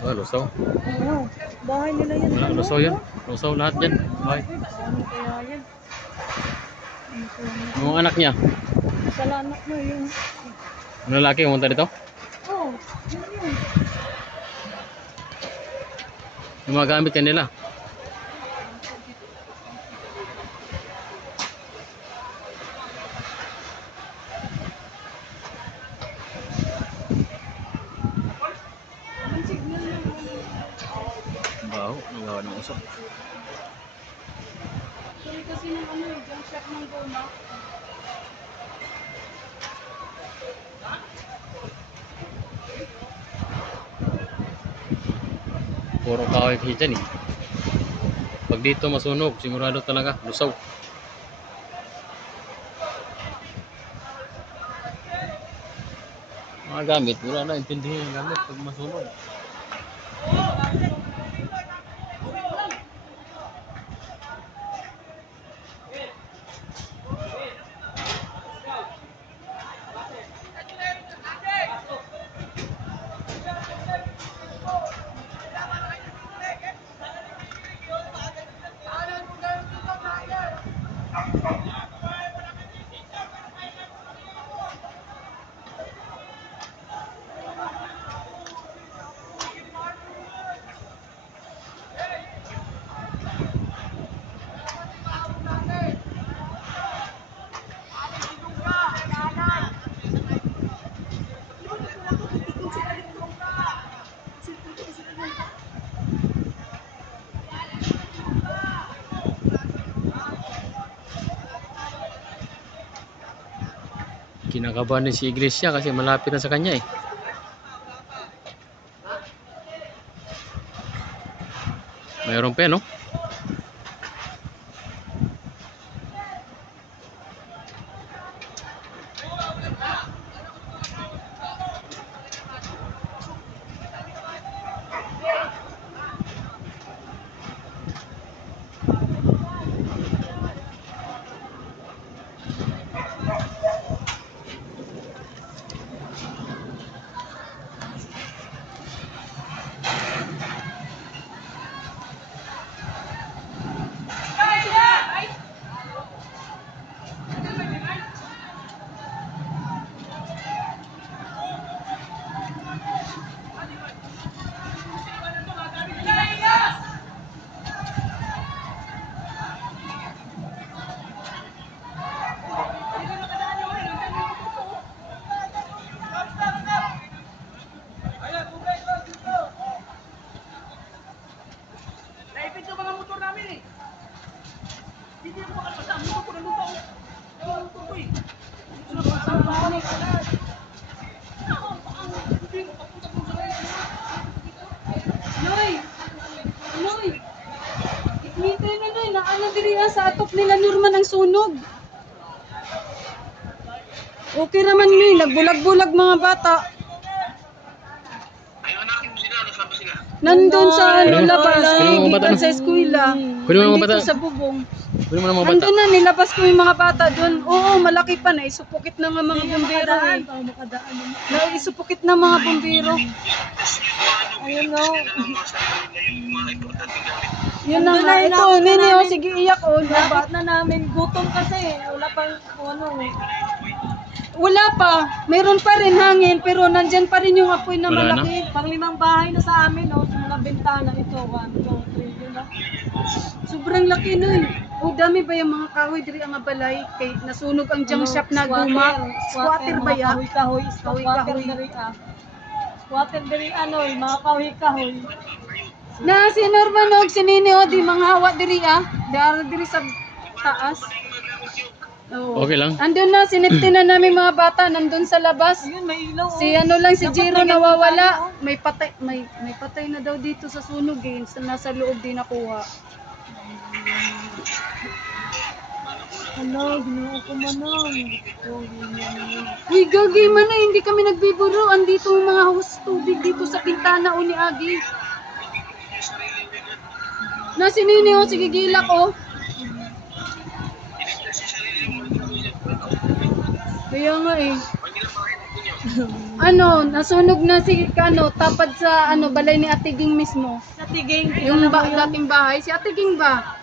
Oh, lusaw. Oo, bahay nila yan. Wala, lusaw yan. Lusaw lahat yan. Bahay. Ano kaya yan? Yung anak niya. Salamat mo yung... Ano lalaki pumunta dito? Oh, yun yun. Yung mga gamit yan nila. Baho, nagawa ng usap. Sorry kasi ng ano eh, junk shop ng goma. Puro kahoy kasi dyan eh. Pag dito masunog, sigurado talaga, lusaw. Mga gamit, wala na intindihin yung gamit pag masunog. Kinakabahan din si Iglesia kasi malapit na sa kanya eh. Mayroon pa no? Noy! Noy! Ikmito na Noy, naano diri sa atop nila Norman ang sunog. Okay naman Noy, nagbulag-bulag mga bata. Nandun sa ano, labas, gigitan sa eskwela. Nandito sa bubong. Kunin mo na mga bata. Nandun na, nilabas ko yung mga bata doon. Oo, malaki pa na, isupukit na nga mga bumbero eh. Isupukit na mga bumbero. Ayun na. Yun na nga, ito, nini o, sige iyak o. Dapat na namin, gutom kasi, wala pang ano. Wala pa, meron pa rin hangin, pero nandyan pa rin yung apoy na Wala na? malaki. Pang-5 bahay na sa amin, no? Sa mga bintana ito, 1, 2, 3, yun na. Sobrang laki nun. O dami ba yung mga kahoy diri ang balay kay nasunog ang junk shop na guma? Squatter ba ya? Kahoy-kahoy, squatter dari Squatter dari ano, mga kahoy-kahoy. Na si Norman og si Nini o di mga hawa diri diri sa taas. Oh. Okay lang. Andun na, sinipti na namin mga bata, nandun sa labas. Ayun, may ilaw. Si ano lang, si Jiro nawawala. May patay na daw dito sa sunog eh. Nasa loob din nakuha. Ano, ginawa ko manang. Uy, gagi man na, hindi kami nagbiburo. Andito ang mga hose tubig dito sa pintana o ni Agi. Na si Nini o, sige gilak o. Kaya nga eh. Ano, nasunog na si tapad sa balay ni Ate Ging mismo. Sa tiging. Yung dating bahay, si Ate Ging ba?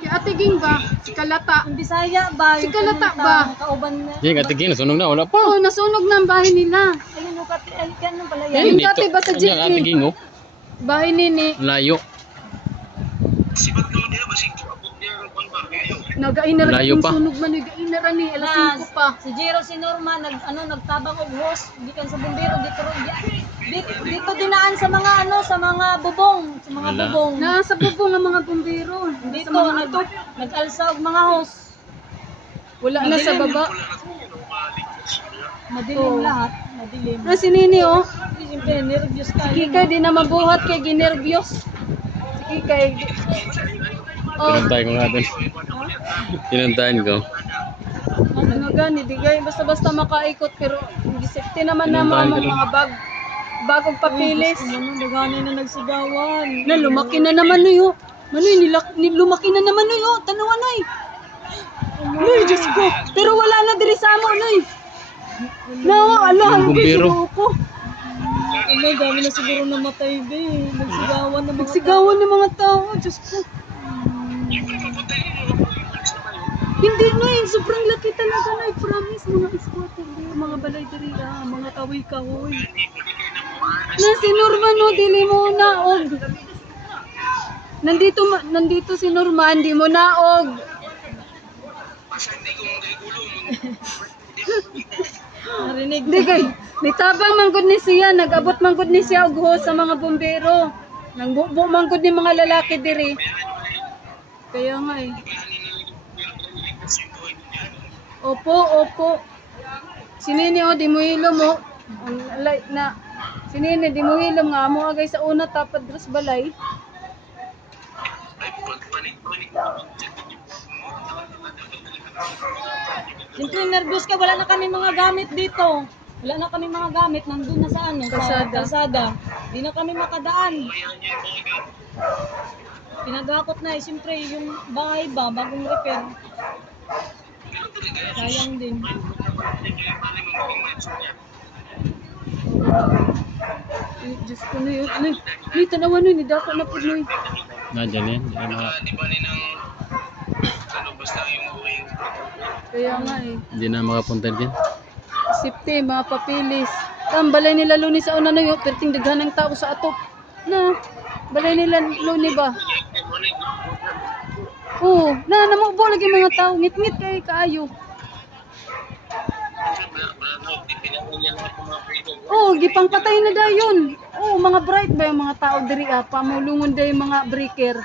Si Ate Ging ba? Si Kalata. Ang Bisaya ba? Si Yung Kalata pinunta, ba? Kauban na. Di nga tigil, nasunog na, wala pa. Oo, nasunog na ang bahay nila. Ayun, ay, ganun pala Yan. yan. Yung dati ba sa jeep Ang tigil, oh. Bahay nini. Layo. Nagainara Layo yung pa. sunog man, nagainara ni alas 5 pa. Si Jero, si Norma, nagtabang og hose, gikan sa bumbero dito dito dinaan sa mga sa mga bubong, Wala. Nasa bubong ang mga bumbero. Dito Sa mga ato. nag-alsa og mga hose. Wala na sa baba. Madilim Oo. lahat, madilim. Na si Nini oh. Siyempre, nervyos ka. Si Kikay di na mabuhat kay ginervyos. Si Kikay. Oh, Pinuntahan ko nga dun. Pinuntahan ko. ano gani, di gay basta-basta makaikot pero safety naman na Pinuntahan ka mga bagong papilis. Ano, daghanay na nagsigawan. Na lumaki na naman niyo. Manoy, lumaki na naman niyo. Tanawan noy. Noy, Diyos ko. Pero wala na diri sa amo, noy. Allah, Yung ang bumbero. ko. Ano, dami na siguro namatay, be. Nagsigawan na mga Nagsigawan ng mga tao, Diyos ko. Hindi, noy. Sobrang laki talaga, noy. Promise, mga squatter, mga balay diri, mga kahoy-kahoy. Na si Norman, no, dili mo naog. Nandito si Norman, di mo naog. narinig. Di kay, nitabang manggod ni siya, nag-abot manggod ni siya og hose sa mga bumbero. Nang bubo manggod ni mga lalaki diri. Kaya nga eh. Opo. Sinini o, di mo hilom mo. Sinini, di mo hilom nga mo agay sa una tapad dros balay. Siyempre, nervyos ka. Wala na kami mga gamit dito. Wala na kami mga gamit. Nandun na sa Kalsada. sa kalsada. Di na kami makadaan. Pinagakot na eh. Siyempre, yung bahay ba, bagong repair. Sayang din. Eh, Diyos ko na yun. Ay, tanawan nun, nidako na po nun. Nandiyan yan. Yan mga, Kaya nga eh. hindi na makapunta dyan. Safety, mga papilis. Balay nila Luni sa una na yun, perting daghan ng tao sa atop. Na, balay nila Luni ba? Oo, namubo lagi mga tao, ngit-ngit kay kaayo. Oo, gipang patay na dayon. Oo, mga bright ba yung mga tao diri pamulungon day mga breaker.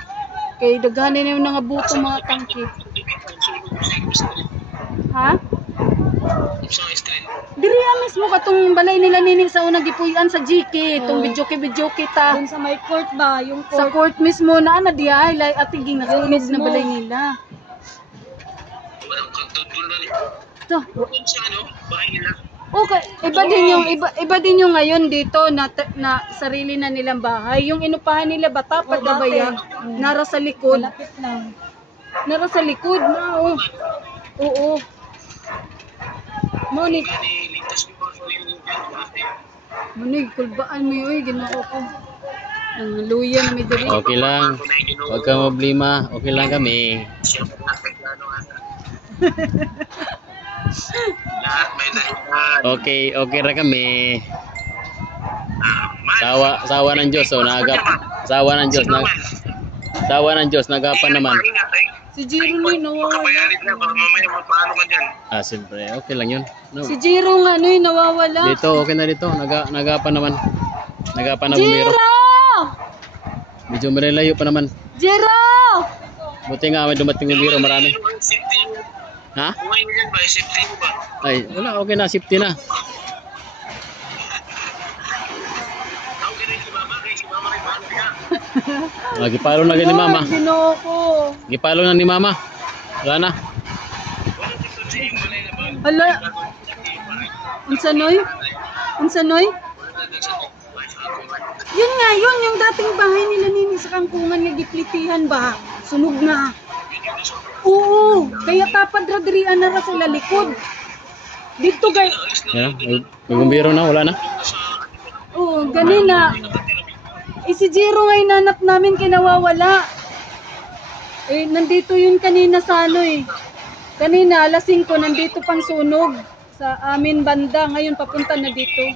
Kay daghanin na yung mga buto mga tangki. Ha? Diri mismo katong balay nila nini sa unang gipuy-an sa GK, itong video kita. Dun sa may court ba, yung Sa court. court mismo na diya ay atiging nasunog na balay nila. To. Okay, iba din yung ngayon dito na sarili na nilang bahay. Yung inupahan nila batapad na ba yan? Nara sa likod. Malapit lang. Nara sa likod na, oh. Oo. Monik. Monik, kulbaan mo yun, ginako ko. Ang luya na may diri. Okay lang. Huwag kang problema. Okay lang kami. Okay ra kami. Sawa ng Diyos, oh, nagap. Sawa ng Diyos, nagapan naman. Si Jiro Noy, nawawala. Siyempre, okay lang yun. No. Si Jiro nga, Noy, nawawala. Dito, okay na dito. Nagapan naman. Nagapan na bumiro. Jiro! Medyo marilayo pa naman. Jiro! Buti nga may dumating bumiro, marami. Ha? Ay, wala, okay na, safety na. Gipalo na ni mama. Ginoko. Gipalo na ni mama. Wala na. Hala. Unsa Noy? Yun nga, yung dating bahay nila nini sa kangkungan nga giplitihan ba? Sunog na. Oo, kaya tapad radrian na ra sila likod. Dito kay Yan, may bumbiro na, wala na. Oo, ganina. Si Jiro nga inanap namin kinawawala. Nandito yun kanina sa ano eh. Kanina, alas 5, nandito pang sunog sa amin banda. Ngayon, papunta na dito.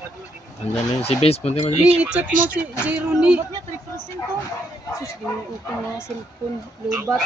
Andiyan na yun. Si Vince, punti mo dito. Ni, i-check mo si Jiro ni. Ba't niya 3% to? Sus, di mo open na cellphone. Lubat.